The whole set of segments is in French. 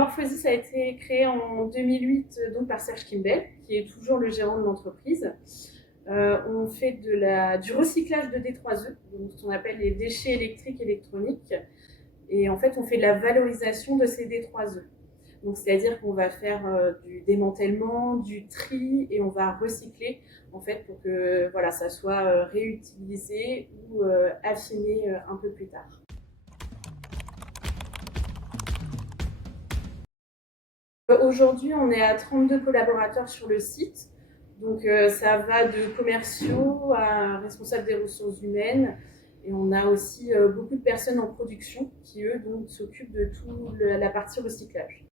Morphosis a été créé en 2008 donc par Serge Kimbell, qui est toujours le gérant de l'entreprise. On fait du recyclage de D3E, donc ce qu'on appelle les déchets électriques et électroniques. Et en fait, on fait de la valorisation de ces D3E. Donc, c'est-à-dire qu'on va faire du démantèlement, du tri, et on va recycler en fait pour que voilà, ça soit réutilisé ou affiné un peu plus tard. Aujourd'hui, on est à 32 collaborateurs sur le site. Donc, ça va de commerciaux à responsables des ressources humaines. Et on a aussi beaucoup de personnes en production qui, eux, donc, s'occupent de toute la partie recyclage.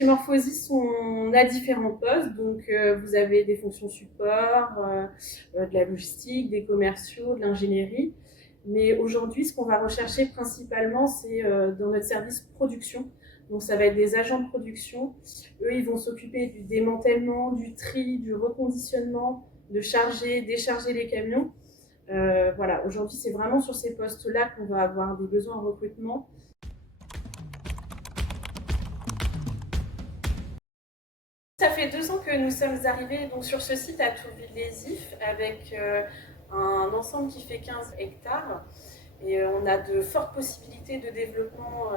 Chez Morphosis, on a différents postes. Donc, vous avez des fonctions support, de la logistique, des commerciaux, de l'ingénierie. Mais aujourd'hui, ce qu'on va rechercher principalement, c'est dans notre service production. Donc, ça va être des agents de production. Eux, ils vont s'occuper du démantèlement, du tri, du reconditionnement, de charger, décharger les camions. Voilà, aujourd'hui, c'est vraiment sur ces postes-là qu'on va avoir des besoins en recrutement. Ça fait 2 ans que nous sommes arrivés donc, sur ce site à Tourville-les-Ifs avec un ensemble qui fait 15 hectares. Et on a de fortes possibilités de développement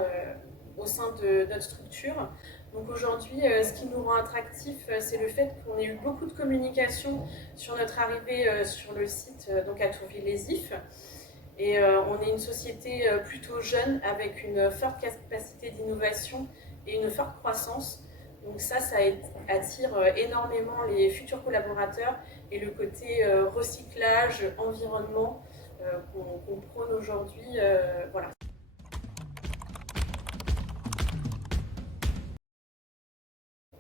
au sein de notre structure. Donc aujourd'hui, ce qui nous rend attractif, c'est le fait qu'on ait eu beaucoup de communication sur notre arrivée sur le site donc à Tourville-les-Ifs. Et on est une société plutôt jeune avec une forte capacité d'innovation et une forte croissance. Donc ça attire énormément les futurs collaborateurs et le côté recyclage, environnement qu'on prône aujourd'hui. Voilà.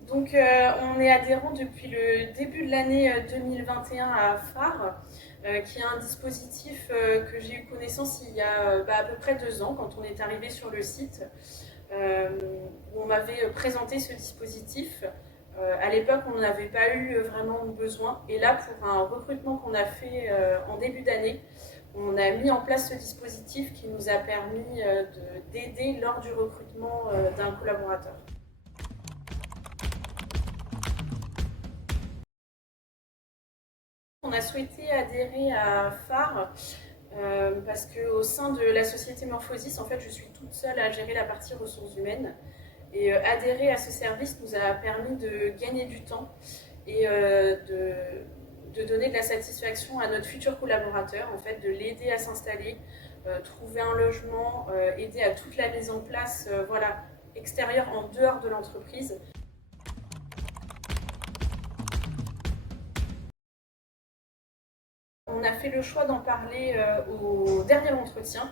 Donc on est adhérent depuis le début de l'année 2021 à phare, qui est un dispositif que j'ai eu connaissance il y a à peu près 2 ans quand on est arrivé sur le site. On m'avait présenté ce dispositif. À l'époque, on n'avait pas eu vraiment besoin. Et là, pour un recrutement qu'on a fait en début d'année, on a mis en place ce dispositif qui nous a permis d'aider lors du recrutement d'un collaborateur. On a souhaité adhérer à phare parce qu'au sein de la société Morphosis, en fait, je suis toute seule à gérer la partie ressources humaines. Et adhérer à ce service nous a permis de gagner du temps et de donner de la satisfaction à notre futur collaborateur, en fait, de l'aider à s'installer, trouver un logement, aider à toute la mise en place voilà, extérieure en dehors de l'entreprise. On a fait le choix d'en parler au dernier entretien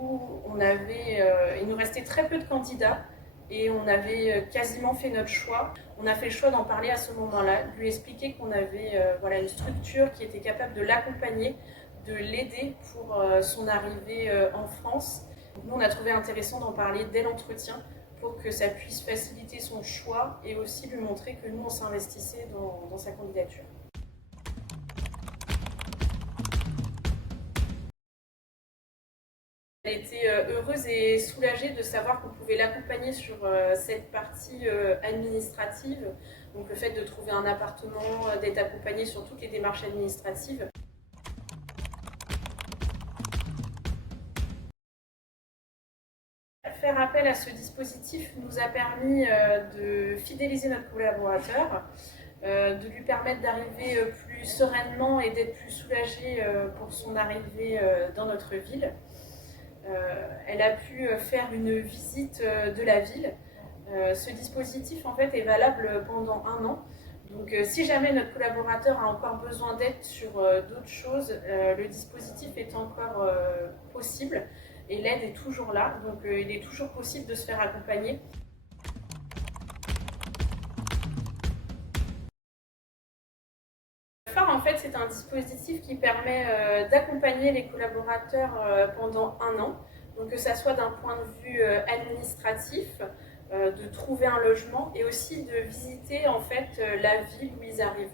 où il nous restait très peu de candidats et on avait quasiment fait notre choix. On a fait le choix d'en parler à ce moment-là, de lui expliquer qu'on avait voilà, une structure qui était capable de l'accompagner, de l'aider pour son arrivée en France. Nous, on a trouvé intéressant d'en parler dès l'entretien pour que ça puisse faciliter son choix et aussi lui montrer que nous, on s'investissait dans sa candidature. Elle était heureuse et soulagée de savoir qu'on pouvait l'accompagner sur cette partie administrative, donc le fait de trouver un appartement, d'être accompagnée sur toutes les démarches administratives. Faire appel à ce dispositif nous a permis de fidéliser notre collaborateur, de lui permettre d'arriver plus sereinement et d'être plus soulagée pour son arrivée dans notre ville. Elle a pu faire une visite de la ville. Ce dispositif en fait est valable pendant 1 an. Donc si jamais notre collaborateur a encore besoin d'aide sur d'autres choses, le dispositif est encore possible et l'aide est toujours là. Donc il est toujours possible de se faire accompagner. Phare, en fait, c'est un dispositif qui permet d'accompagner les collaborateurs pendant 1 an. Donc que ça soit d'un point de vue administratif, de trouver un logement et aussi de visiter en fait la ville où ils arrivent.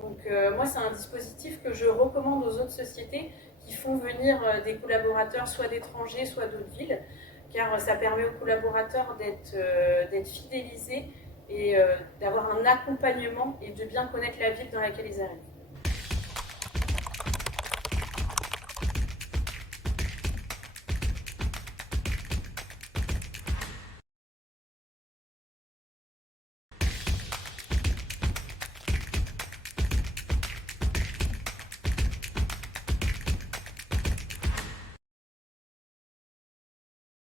Donc moi, c'est un dispositif que je recommande aux autres sociétés qui qui font venir des collaborateurs soit d'étrangers, soit d'autres villes, car ça permet aux collaborateurs d'être fidélisés et d'avoir un accompagnement et de bien connaître la ville dans laquelle ils arrivent.